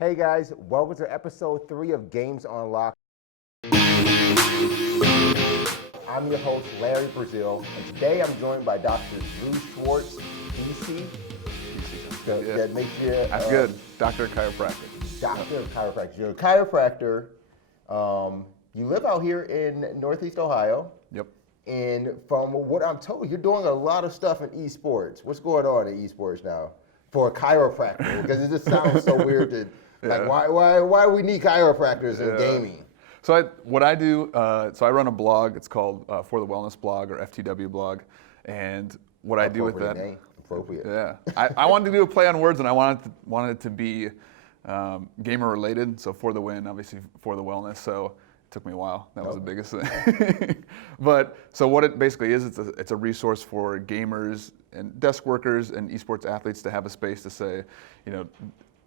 Hey guys, welcome to episode 3 of Games Unlocked. I'm your host, Larry Brazil, and today I'm joined by Dr. Drew Schwartz, DC. That makes you That's good. Doctor of Chiropractic. Doctor of Chiropractic. You're a chiropractor. You live out here in Northeast Ohio. Yep. And from what I'm told, you're doing a lot of stuff in esports. What's going on in esports now for a chiropractor? Because it just sounds so weird to, like, why do we need chiropractors in gaming? So what I do, so I run a blog. It's called For the Wellness Blog, or FTW blog. And what I do with that. Name. Appropriate. Yeah. I wanted to do a play on words, and I wanted it to be gamer related. So for the win, obviously for the wellness. So it took me a while. That was the biggest thing. But so what it basically is, it's a resource for gamers and desk workers and esports athletes to have a space to say,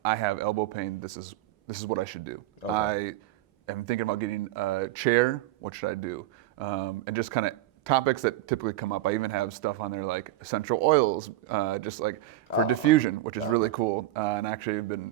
I have elbow pain. This is what I should do. Okay. I am thinking about getting a chair. What should I do? And just kind of topics that typically come up. I even have stuff on there like essential oils, just like for diffusion, which is really cool. And actually I've did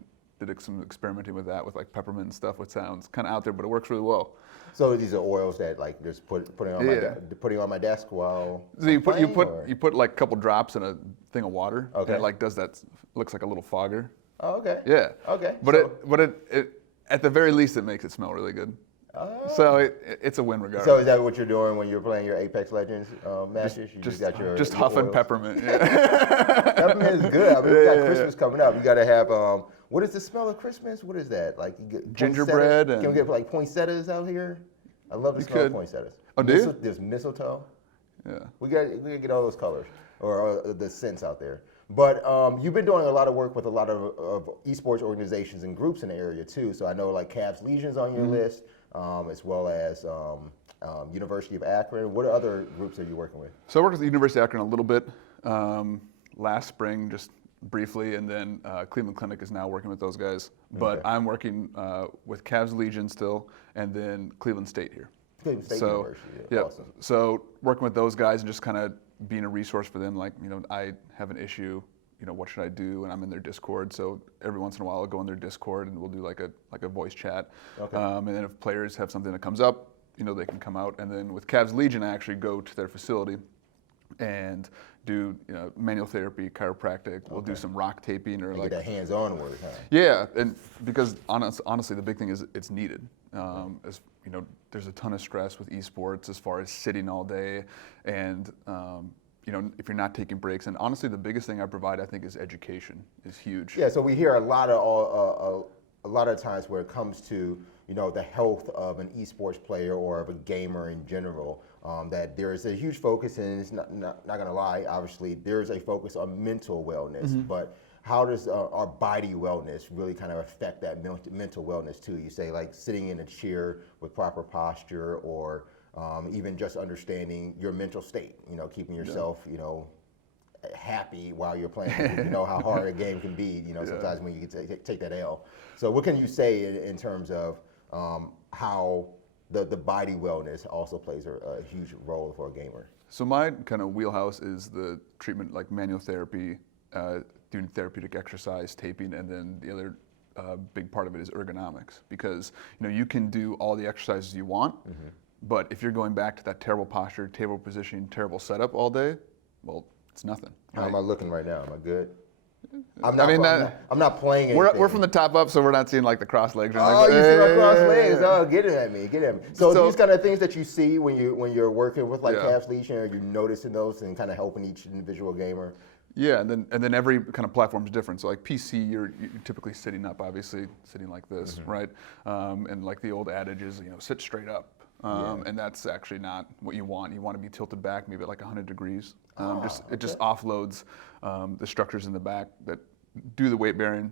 some experimenting with that with like peppermint and stuff, which sounds kind of out there, but it works really well. So these are oils that like just putting on my desk while. So you put like a couple drops in a thing of water. Okay. And it like does that, looks like a little fogger. Oh, okay. Yeah. Okay. But it at the very least it makes it smell really good. So it's a win regardless. So is that what you're doing when you're playing your Apex Legends matches? Just huffing oils? Peppermint. Yeah. Peppermint is good. I mean, we got Christmas coming up. You got to have what is the smell of Christmas? What is that? Like you get gingerbread. Can we get like poinsettias out here? I love the smell of poinsettias. Oh, do you? There's mistletoe. Yeah. We got to get all those colors or the scents out there. But you've been doing a lot of work with a lot of esports organizations and groups in the area too. So I know like Cavs Legion's on your list, as well as University of Akron. What other groups are you working with? So I worked with the University of Akron a little bit last spring, just briefly, and then Cleveland Clinic is now working with those guys. But I'm working with Cavs Legion still, and then Cleveland State here. Cleveland State University. Yeah. Awesome. So working with those guys and just kind of being a resource for them, like, I have an issue, what should I do? And I'm in their Discord, so every once in a while I'll go in their Discord and we'll do like a voice chat. Okay. And then if players have something that comes up, they can come out. And then with Cavs Legion, I actually go to their facility and do manual therapy, chiropractic. We'll do some rock taping or like that hands-on work. Huh? Yeah, and because honestly, the big thing is it's needed. As there's a ton of stress with esports as far as sitting all day, and if you're not taking breaks. And honestly, the biggest thing I provide, I think, is education. Is huge. Yeah, so we hear a lot of times where it comes to the health of an esports player or of a gamer in general, that there is a huge focus, and it's not gonna lie, obviously there is a focus on mental wellness, but how does our body wellness really kind of affect that mental wellness too? You say like sitting in a chair with proper posture, or even just understanding your mental state, keeping yourself, happy while you're playing. You know how hard a game can be, sometimes when you take that L. So what can you say in terms of how the body wellness also plays a huge role for a gamer? So my kind of wheelhouse is the treatment, like manual therapy, doing therapeutic exercise, taping, and then the other big part of it is ergonomics, because you can do all the exercises you want, but if you're going back to that terrible posture, terrible positioning, terrible setup all day, well, it's nothing. How am I looking right now? Am I good? I'm not playing anything. We're from the top up, so we're not seeing like the cross legs. Or you see my cross legs? Oh, get it at me. So these kind of things that you see when you're working with like Cavs Legion, are you noticing those and kind of helping each individual gamer? Yeah, and then every kind of platform is different. So like PC, you're typically sitting up, obviously sitting like this, right? And like the old adage is, sit straight up. And that's actually not what you want. You want to be tilted back, maybe at like 100 degrees. It just offloads the structures in the back that do the weight bearing,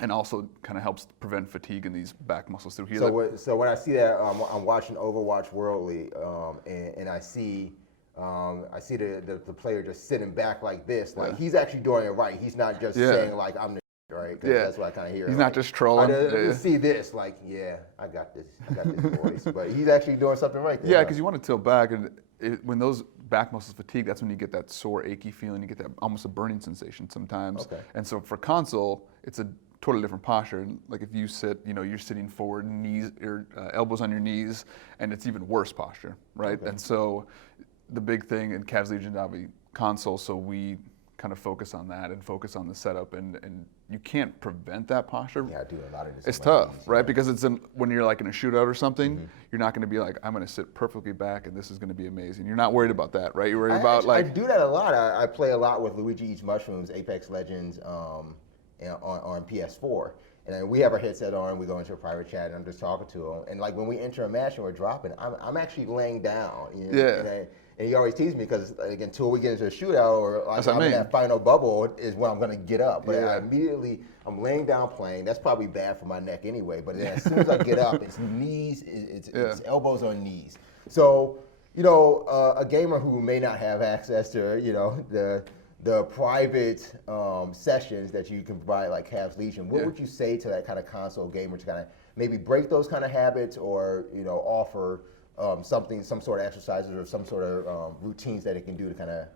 and also kind of helps prevent fatigue in these back muscles through here. So when I see that, I'm watching Overwatch Worldly, and I see the player just sitting back like this, like he's actually doing it right. He's not just saying like I'm the right? That's what I kind of hear. He's not just trolling. I see this, like, I got this voice, but he's actually doing something right there. Yeah, because you want to tilt back, and when those back muscles fatigue, that's when you get that sore, achy feeling. You get that almost a burning sensation sometimes. Okay. And so for console, it's a totally different posture. And like if you sit, you're sitting forward, knees or elbows on your knees, and it's even worse posture, right? Okay. And so the big thing in Cavs Legion Derby console, so we kind of focus on that and focus on the setup, and you can't prevent that posture. Yeah, I do a lot of this. It's on my tough, knees, right? yeah. Because when you're like in a shootout or something, you're not going to be like, I'm going to sit perfectly back and this is going to be amazing. You're not worried about that, right? You're worried about I do that a lot. I play a lot with Luigi Eats Mushrooms, Apex Legends, on PS4. And then we have our headset on, we go into a private chat, and I'm just talking to him. And like when we enter a match and we're dropping, I'm actually laying down. Yeah. And he always teases me because like, until we get into a shootout or like, I'm I mean. in that final bubble is when I'm going to get up. But Yeah. I'm laying down playing. That's probably bad for my neck anyway. But then as soon as I get up, it's knees, it's elbows on knees. So, a gamer who may not have access to, the private sessions that you can provide like Cavs Legion, what would you say to that kind of console gamer to kind of maybe break those kind of habits or, offer some sort of exercises or some sort of routines that it can do to kind of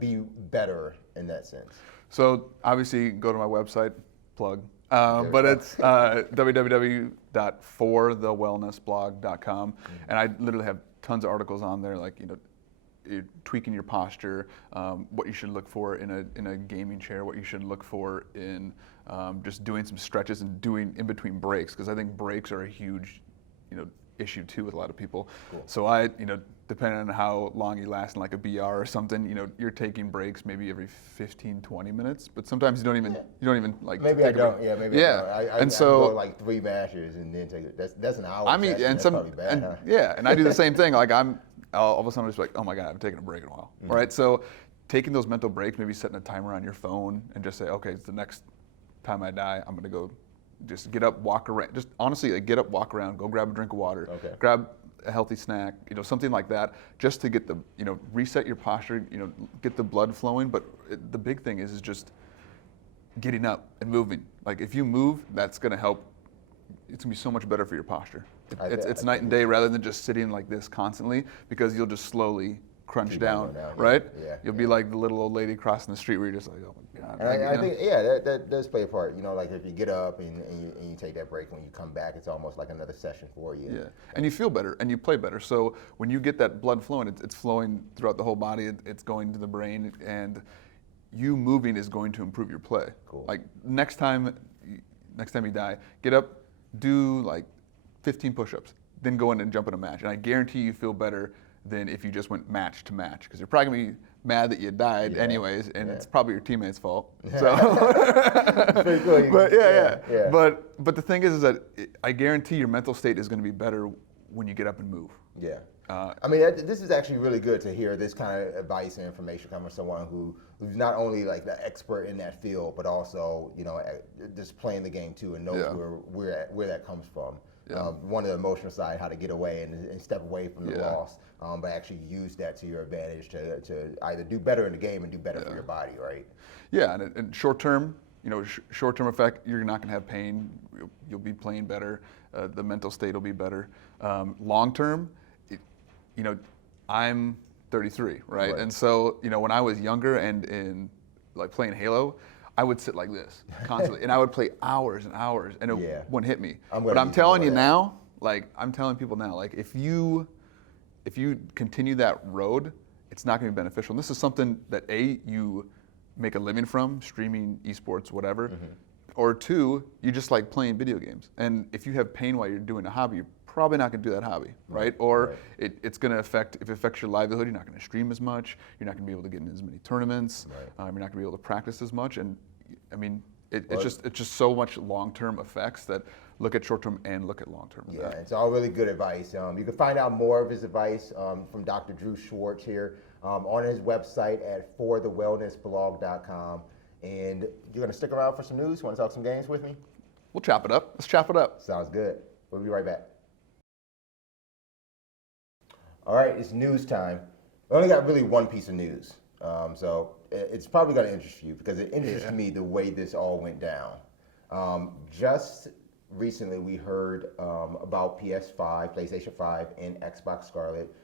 be better in that sense? So obviously go to my website, plug, but it's www.forthewellnessblog.com, and I literally have tons of articles on there, like you're tweaking your posture, what you should look for in a gaming chair, what you should look for in just doing some stretches and doing in between breaks, because I think breaks are a huge issue too with a lot of people. Cool. So depending on how long you last in like a BR or something, you're taking breaks maybe every 15, 20 minutes, but sometimes you don't even like maybe take I don't. Yeah, maybe yeah. I don't. And so I go like 3 matches and then take it. That's an hour. I mean, session. and That's some probably bad, and huh? yeah, and I do the same thing. Like all of a sudden I'm just like, oh my God, I've taken a break in a while. All right, so taking those mental breaks, maybe setting a timer on your phone and just say, okay, it's the next time I die, I'm gonna go just get up, walk around. Just honestly, like, get up, walk around, go grab a drink of water, grab a healthy snack, something like that, just to get the, reset your posture, get the blood flowing. But the big thing is just getting up and moving. Like if you move, that's gonna help. It's gonna be so much better for your posture. It's night and day rather than just sitting like this constantly, because you'll just slowly crunch down, right? Yeah. You'll be like the little old lady crossing the street where you're just like, oh my God. And I think, that does play a part. Like if you get up and you take that break, when you come back, it's almost like another session for you. Yeah, and you feel better and you play better. So when you get that blood flowing, it's flowing throughout the whole body, it's going to the brain, and you moving is going to improve your play. Cool. Like next time you die, get up, do like 15 push-ups, then go in and jump in a match. And I guarantee you feel better than if you just went match to match, because you're probably gonna be mad that you died anyways, and it's probably your teammates' fault. So, but the thing is that I guarantee your mental state is gonna be better when you get up and move. Yeah. I mean, this is actually really good to hear this kind of advice and information coming from someone who's not only like the expert in that field, but also just playing the game too and knows where that comes from. One of the emotional side, how to get away and step away from the loss, but actually use that to your advantage to either do better in the game and do better for your body, right? Yeah, and short term, short-term effect, you're not going to have pain. You'll be playing better. The mental state will be better. Long term, I'm 33, right? And so, when I was younger and in like playing Halo, I would sit like this constantly, and I would play hours and hours, and it wouldn't hit me. But I'm telling you now, I'm telling people now, like if you continue that road, it's not going to be beneficial. And this is something that you make a living from, streaming, esports, whatever, or 2, you just like playing video games. And if you have pain while you're doing a hobby, you're probably not going to do that hobby, right? Or it's going to affect, if it affects your livelihood, you're not going to stream as much, you're not going to be able to get in as many tournaments, you're not going to be able to practice as much. And I mean, it's just so much long-term effects that look at short-term and look at long-term. Yeah, it's all really good advice. You can find out more of his advice from Dr. Drew Schwartz here on his website at forthewellnessblog.com. And you're going to stick around for some news? Want to talk some games with me? We'll chop it up. Let's chop it up. Sounds good. We'll be right back. All right, it's news time. We only got really one piece of news. So it's probably going to interest you because it interests me the way this all went down. Just recently we heard about PS5, PlayStation 5, and Xbox Scarlet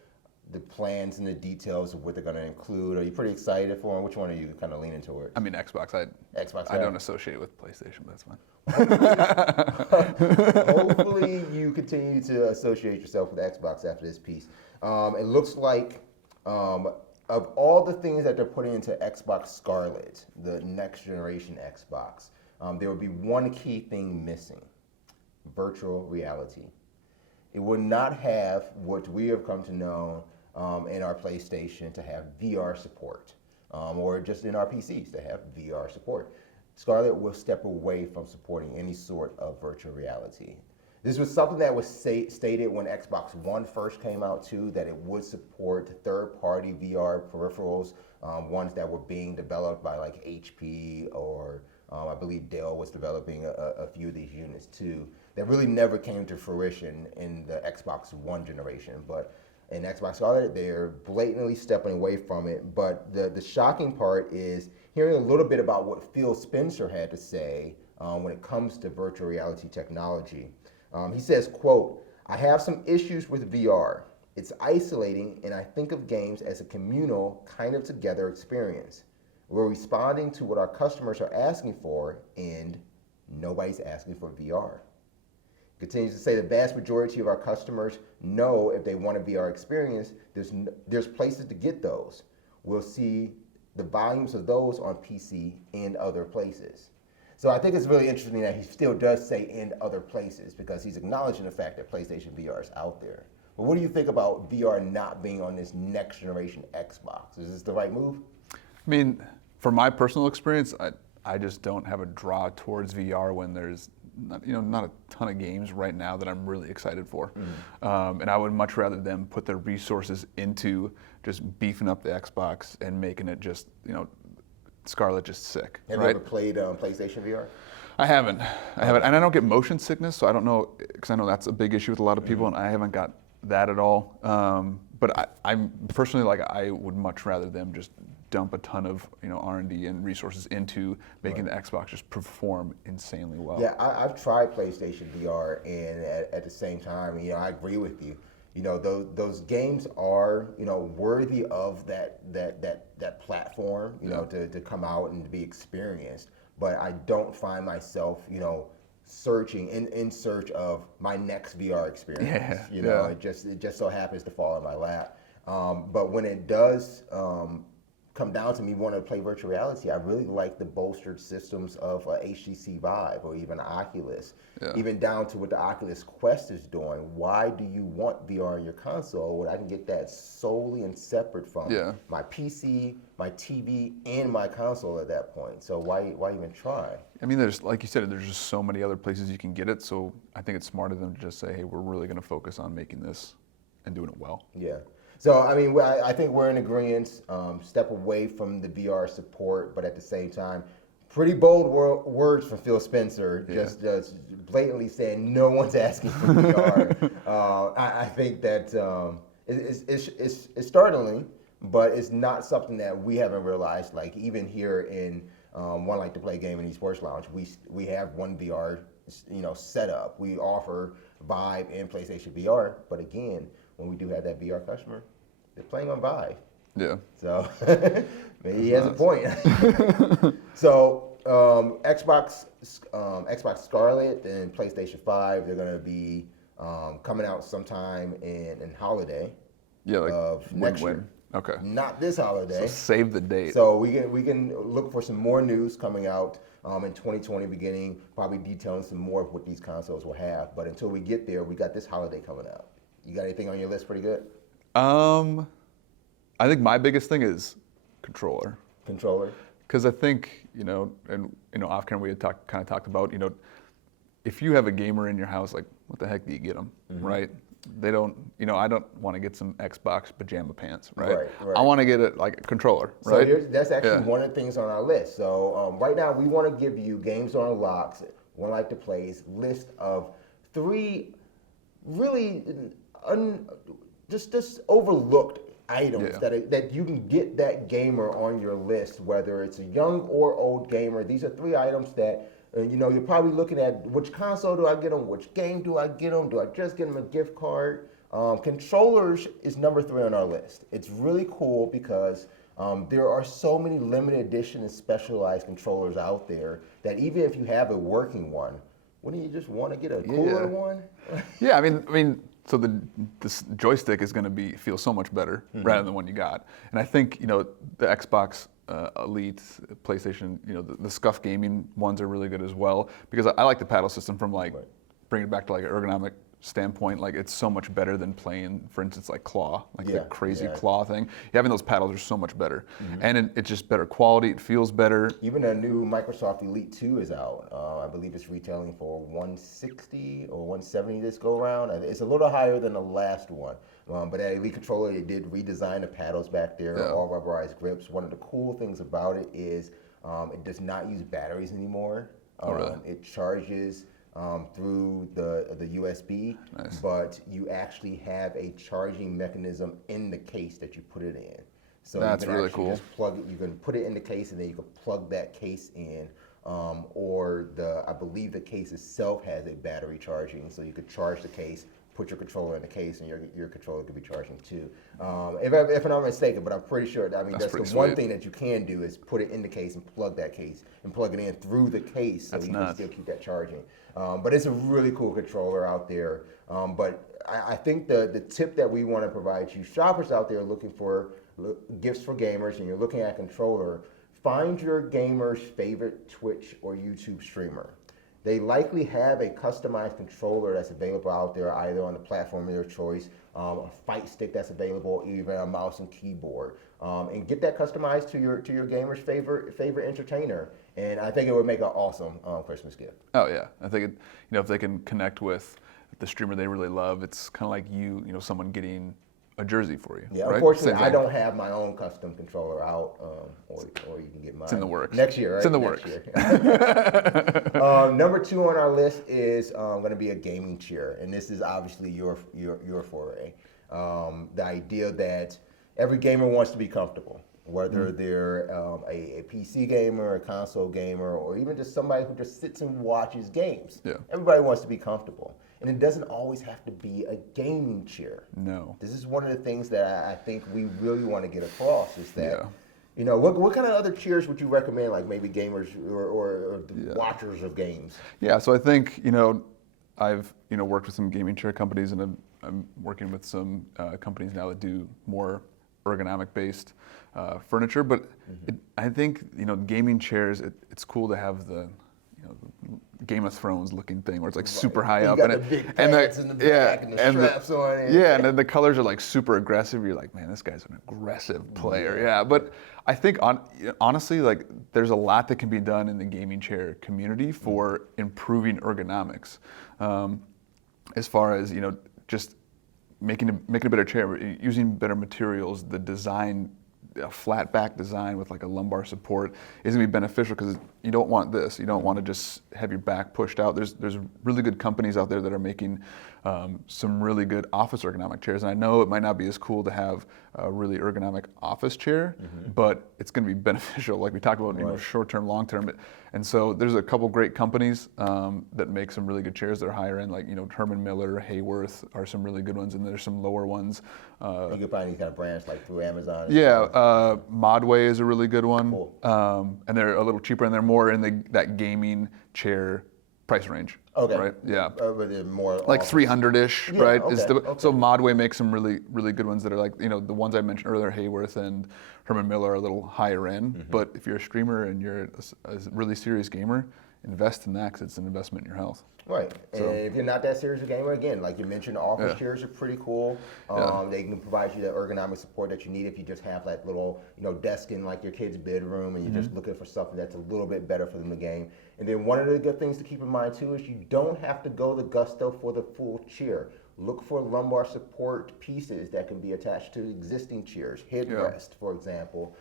the plans and the details of what they're going to include? Are you pretty excited for them? Which one are you kind of leaning towards? I mean, Xbox. Xbox. I don't associate it with PlayStation, but that's fine. Hopefully, you continue to associate yourself with Xbox after this piece. It looks like of all the things that they're putting into Xbox Scarlet, the next generation Xbox, there will be one key thing missing: virtual reality. It will not have what we have come to know in our PlayStation to have VR support, or just in our PCs to have VR support. Scarlet will step away from supporting any sort of virtual reality. This was something that was stated when Xbox One first came out too, that it would support third-party VR peripherals, ones that were being developed by like HP or I believe Dell was developing a few of these units too. That really never came to fruition in the Xbox One generation, but in Xbox Scarlet, they're blatantly stepping away from it. But the shocking part is hearing a little bit about what Phil Spencer had to say when it comes to virtual reality technology. He says, quote, "I have some issues with VR. It's isolating, and I think of games as a communal, kind of together experience. We're responding to what our customers are asking for, and nobody's asking for VR." Continues to say the vast majority of our customers know if they want a VR experience, there's places to get those. We'll see the volumes of those on PC and other places. So I think it's really interesting that he still does say in other places, because he's acknowledging the fact that PlayStation VR is out there. But what do you think about VR not being on this next generation Xbox? Is this the right move? I mean, from my personal experience, I just don't have a draw towards VR when there's not a ton of games right now that I'm really excited for. And I would much rather them put their resources into just beefing up the Xbox and making it just, Scarlet just sick. Have you ever played PlayStation VR? I haven't, and I don't get motion sickness, so I don't know, because I know that's a big issue with a lot of people, and I haven't got that at all. But I'm personally, I would much rather them just dump a ton of R&D and resources into making the Xbox just perform insanely well. Yeah, I've tried PlayStation VR, and at the same time, I agree with you. Those games are worthy of that platform, to come out and to be experienced. But I don't find myself, searching in search of my next VR experience. It just so happens to fall in my lap. But when it does come down to me wanting to play virtual reality, I really like the bolstered systems of HTC Vive or even Oculus, even down to what the Oculus Quest is doing. Why do you want VR on your console when I can get that solely and separate from my PC, my TV, and my console at that point? So why even try? I mean, there's, like you said, there's just so many other places you can get it. So I think it's smart of them to just say, hey, we're really going to focus on making this and doing it well. Yeah. So, I mean, I think we're in agreement, step away from the VR support, but at the same time, pretty bold words from Phil Spencer, just blatantly saying no one's asking for VR. I think that it's startling, but it's not something that we haven't realized. Like, even here in One Like to Play Gaming Esports Lounge, we have one VR set up. We offer Vive and PlayStation VR, but again, when we do have that VR customer, they're playing on Vive. Yeah. So maybe he has a point. So Xbox Scarlet and PlayStation 5, they're going to be coming out sometime in holiday of next year. Okay. Not this holiday. So save the date. So we can look for some more news coming out in 2020 beginning, probably detailing some more of what these consoles will have. But until we get there, we got this holiday coming out. You got anything on your list pretty good? I think my biggest thing is controller. Controller? Because I think, off camera we had talked about, if you have a gamer in your house, like, what the heck do you get them, right? They don't, I don't want to get some Xbox pajama pants, right? I want to get it like a controller, right? So that's actually one of the things on our list. So right now we want to give you Games on Locks, One Like to Play's list of 3 really just overlooked items that you can get that gamer on your list, whether it's a young or old gamer. These are 3 items that you're probably looking at: which console do I get them? Which game do I get them? Do I just get them a gift card? Controllers is number 3 on our list. It's really cool because there are so many limited edition and specialized controllers out there that even if you have a working one, wouldn't you just want to get a cooler one? Yeah, I mean, so this joystick is going to feel so much better rather than the one you got. And I think the Xbox Elite, PlayStation, the Scuff gaming ones are really good as well because I like the paddle system from bringing it back to an ergonomic standpoint. It's so much better than playing, for instance, claw, the crazy claw thing. Having those paddles are so much better, and it's just better quality. It feels better. Even a new Microsoft Elite 2 is out. I believe it's retailing for $160 or $170 this go around. It's a little higher than the last one. But that Elite controller, it did redesign the paddles back there, all rubberized grips. One of the cool things about it is it does not use batteries anymore. Really? It charges through the USB, but you actually have a charging mechanism in the case that you put it in. So that's you can really cool. Just plug it. You can put it in the case, and then you can plug that case in. Or I believe the case itself has a battery charging, so you could charge the case, put your controller in the case, and your controller could be charging too. If I'm not mistaken, but I'm pretty sure. I mean, that's the one thing that you can do is put it in the case and plug that case and plug it in through the case, so you can still keep that charging. But it's a really cool controller out there. But I think the tip that we want to provide you shoppers out there looking for gifts for gamers, and you're looking at a controller, find your gamer's favorite Twitch or YouTube streamer. They likely have a customized controller that's available out there, either on the platform of their choice, a fight stick that's available, even a mouse and keyboard, and get that customized to your gamer's favorite entertainer. And I think it would make an awesome Christmas gift. Oh yeah, I think if they can connect with the streamer they really love, it's kind of like someone getting a jersey for you. Yeah, right? Unfortunately, I don't have my own custom controller out, or you can get mine. It's in the works. Next year, right? It's in the Next works. Number 2 on our list is going to be a gaming chair, and this is obviously your foray. The idea that every gamer wants to be comfortable, whether they're a PC gamer, a console gamer, or even just somebody who just sits and watches games. Yeah. Everybody wants to be comfortable. And it doesn't always have to be a gaming chair. No. This is one of the things that I think we really want to get across is that, what kind of other chairs would you recommend, like maybe gamers or watchers of games? Yeah, so I think, I've, worked with some gaming chair companies, and I'm working with some companies now that do more ergonomic-based furniture. But I think, gaming chairs, it's cool to have the Game of Thrones looking thing where it's super high up, and the big pads in the back and the straps on it. Yeah, and then the colors are super aggressive. You're like, man, this guy's an aggressive player. Yeah, but I think honestly, there's a lot that can be done in the gaming chair community for improving ergonomics, as far as just making a better chair, using better materials, the design. A flat back design with a lumbar support is going to be beneficial because you don't want this. You don't want to just have your back pushed out. There's really good companies out there that are making some really good office ergonomic chairs. And I know it might not be as cool to have a really ergonomic office chair, but it's going to be beneficial, like we talked about, short-term, long-term. And so there's a couple great companies that make some really good chairs that are higher end, like Herman Miller, Hayworth are some really good ones, and there's some lower ones. You can find these kind of brands through Amazon. Modway is a really good one. Cool. And they're a little cheaper, and they're more in that gaming chair price range. Okay. Right? Yeah. But they're more like 300-ish, right? Okay. So Modway makes some really, really good ones that are the ones I mentioned earlier, Hayworth and Herman Miller are a little higher end. But if you're a streamer and you're a really serious gamer, invest in that because it's an investment in your health. Right. So, and if you're not that serious a gamer, again, like you mentioned, office chairs are pretty cool. They can provide you the ergonomic support that you need if you just have that little, desk in your kid's bedroom and you're just looking for something that's a little bit better for them to game. And then one of the good things to keep in mind too is you don't have to go the gusto for the full chair. Look for lumbar support pieces that can be attached to existing chairs. Headrest, for example.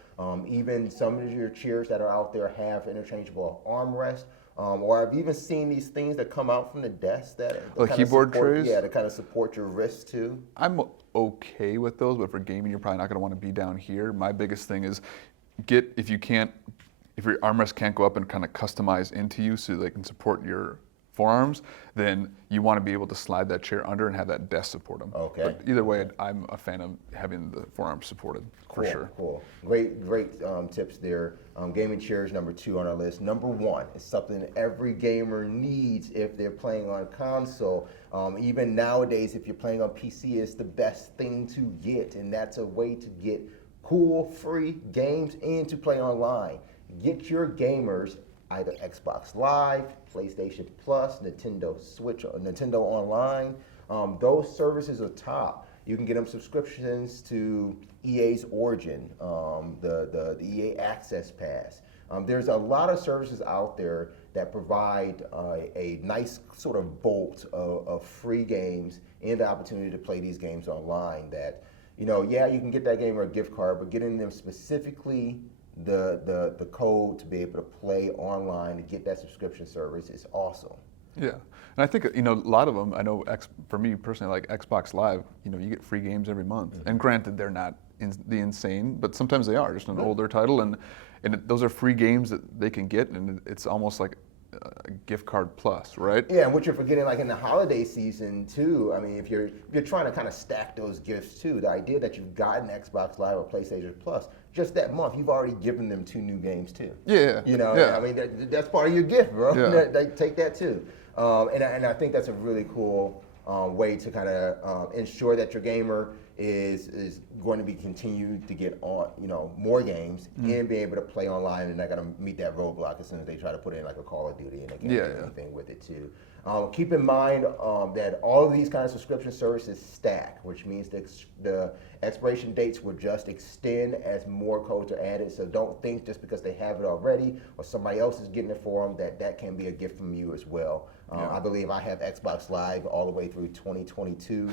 Even some of your chairs that are out there have interchangeable armrest. Or I've even seen these things that come out from the desk that like keyboard trays? Yeah, to kind of support your wrists too. I'm okay with those, but for gaming, you're probably not going to want to be down here. My biggest thing is if your armrest can't go up and kind of customize into you so they can support your forearms, then you want to be able to slide that chair under and have that desk support them. Okay. But either way, I'm a fan of having the forearms supported for sure. Cool. Great tips there. Gaming chairs, number 2 on our list. Number 1 is something every gamer needs if they're playing on console. Even nowadays, if you're playing on PC, it's the best thing to get, and that's a way to get cool, free games and to play online. Get your gamers either Xbox Live, PlayStation Plus, Nintendo Switch, or Nintendo Online. Those services are top. You can get them subscriptions to EA's Origin, the EA Access Pass. There's a lot of services out there that provide a nice sort of bolt of free games and the opportunity to play these games online that, you can get that game or a gift card, but getting them specifically the code to be able to play online to get that subscription service is awesome. Yeah, and I think a lot of them. I know for me personally, like Xbox Live, you get free games every month. Mm-hmm. And granted, they're not the insane, but sometimes they are just an older title, and those are free games that they can get, and it's almost like a gift card plus, right? Yeah, and what you're forgetting, like in the holiday season too. I mean, if you're trying to kind of stack those gifts too, the idea that you've gotten Xbox Live or PlayStation Plus just that month, you've already given them 2 new games too. Yeah. I mean, that's part of your gift, bro. Yeah. They take that too, and I think that's a really cool way to kind of ensure that your gamer is going to be continued to get on, more games and be able to play online, and they're going to meet that roadblock as soon as they try to put in like a Call of Duty and they can't do anything with it too. Keep in mind that all of these kind of subscription services stack, which means the expiration dates will just extend as more codes are added. So don't think just because they have it already or somebody else is getting it for them that can be a gift from you as well. I believe I have Xbox Live all the way through 2022.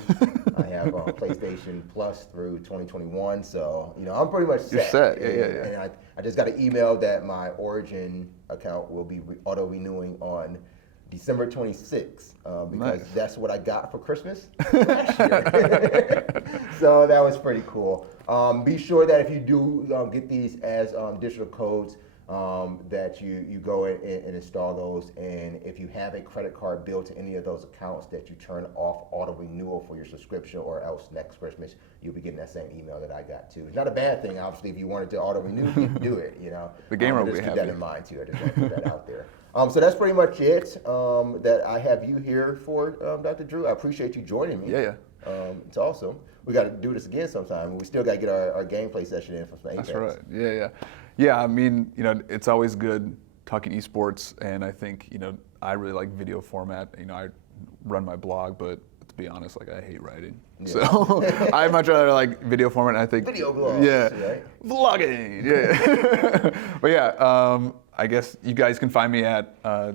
I have PlayStation Plus through 2021. So, I'm pretty much set. You're set. Yeah. And I just got an email that my Origin account will be auto-renewing on December 26th, because that's what I got for Christmas last year. So that was pretty cool. Be sure that if you do get these as digital codes, that you go in and install those, and if you have a credit card bill to any of those accounts, that you turn off auto renewal for your subscription, or else next Christmas you'll be getting that same email that I got too. It's not a bad thing, obviously. If you wanted to auto renew, you can do it. The gamer will be happy. Just keep that in mind too. I just want to put that out there. So that's pretty much it that I have you here for, Dr. Drew. I appreciate you joining me. Yeah. It's awesome. We got to do this again sometime. We still got to get our gameplay session in from some Apex. That's right. Yeah. I mean, it's always good talking esports, and I think I really like video format. I run my blog, but to be honest, like I hate writing. Yeah. So I much rather like video format. I think video blogs. Yeah. Right? Vlogging. Yeah. But yeah, I guess you guys can find me at all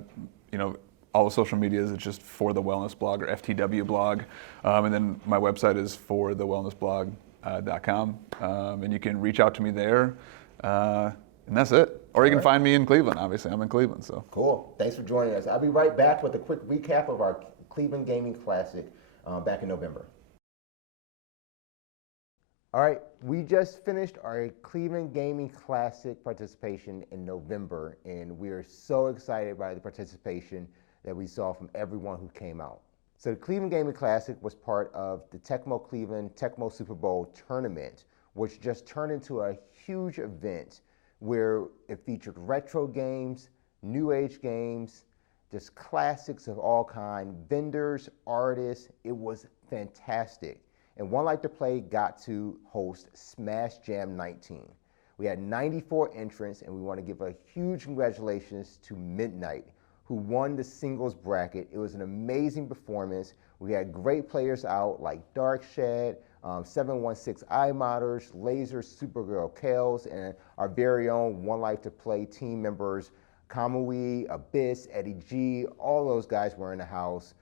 the social medias. It's just For the Wellness Blog or FTW Blog, and then my website is forthewellnessblog.com, and you can reach out to me there, and that's it. Or you can find me in Cleveland. Obviously, I'm in Cleveland, so. Cool. Thanks for joining us. I'll be right back with a quick recap of our Cleveland Gaming Classic back in November. All right, we just finished our Cleveland Gaming Classic participation in November, and we are so excited by the participation that we saw from everyone who came out. So the Cleveland Gaming Classic was part of the Tecmo Cleveland Tecmo Super Bowl tournament, which just turned into a huge event where it featured retro games, new age games, just classics of all kinds, vendors, artists. It was fantastic. And One Life to Play got to host Smash Jam 19. We had 94 entrants, and we want to give a huge congratulations to Midnight, who won the singles bracket. It was an amazing performance. We had great players out like Darkshed, 716 iModders, Laser, Supergirl Kales, and our very own One Life to Play team members, Kamui, Abyss, Eddie G, all those guys were in the house.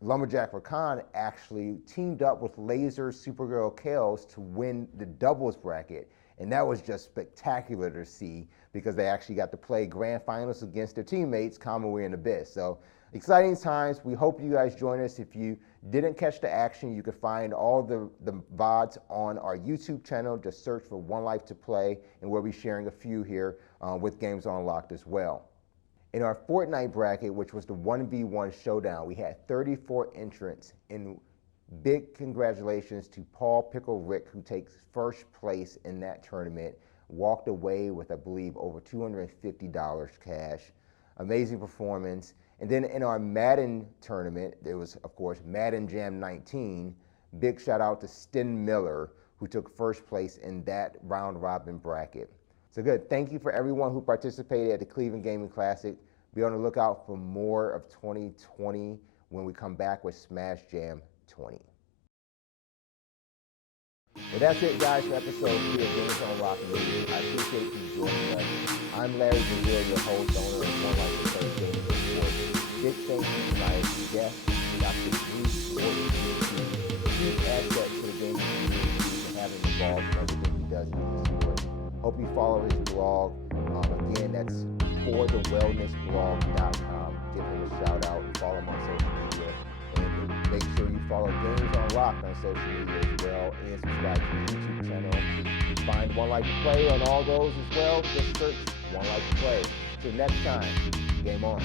Lumberjack Rakan actually teamed up with Laser, Supergirl Kales to win the doubles bracket, and that was just spectacular to see because they actually got to play grand finals against their teammates, Kamui and Abyss. So exciting times. We hope you guys join us. If you didn't catch the action, you can find all the VODs on our YouTube channel. Just search for One Life to Play, and we'll be sharing a few here with Games Unlocked as well. In our Fortnite bracket, which was the 1v1 showdown, we had 34 entrants, and big congratulations to Paul Pickle Rick, who takes first place in that tournament, walked away with, I believe, over $250 cash. Amazing performance. And then in our Madden tournament, there was, of course, Madden Jam 19. Big shout out to Sten Miller, who took first place in that round robin bracket. So good. Thank you for everyone who participated at the Cleveland Gaming Classic. Be on the lookout for more of 2020 when we come back with Smash Jam 20. Well, that's it, guys, for episode 3 of Games on Rock News. I appreciate you joining us. I'm Larry Brazil, your host, owner of One Life to Play Games and Sports. Big thank you to my guest, Dr. Drew Schwartz, huge asset to the gaming community for having involved in everything he does in the sport. Hope you follow his blog. Again, that's forthewellnessblog.com. Give him a shout out and follow him on social media. And make sure you follow Games Unlocked on social media as well, and subscribe to the YouTube channel. Find One Life to Play on all those as well. Just search One Life to Play. Till next time, game on.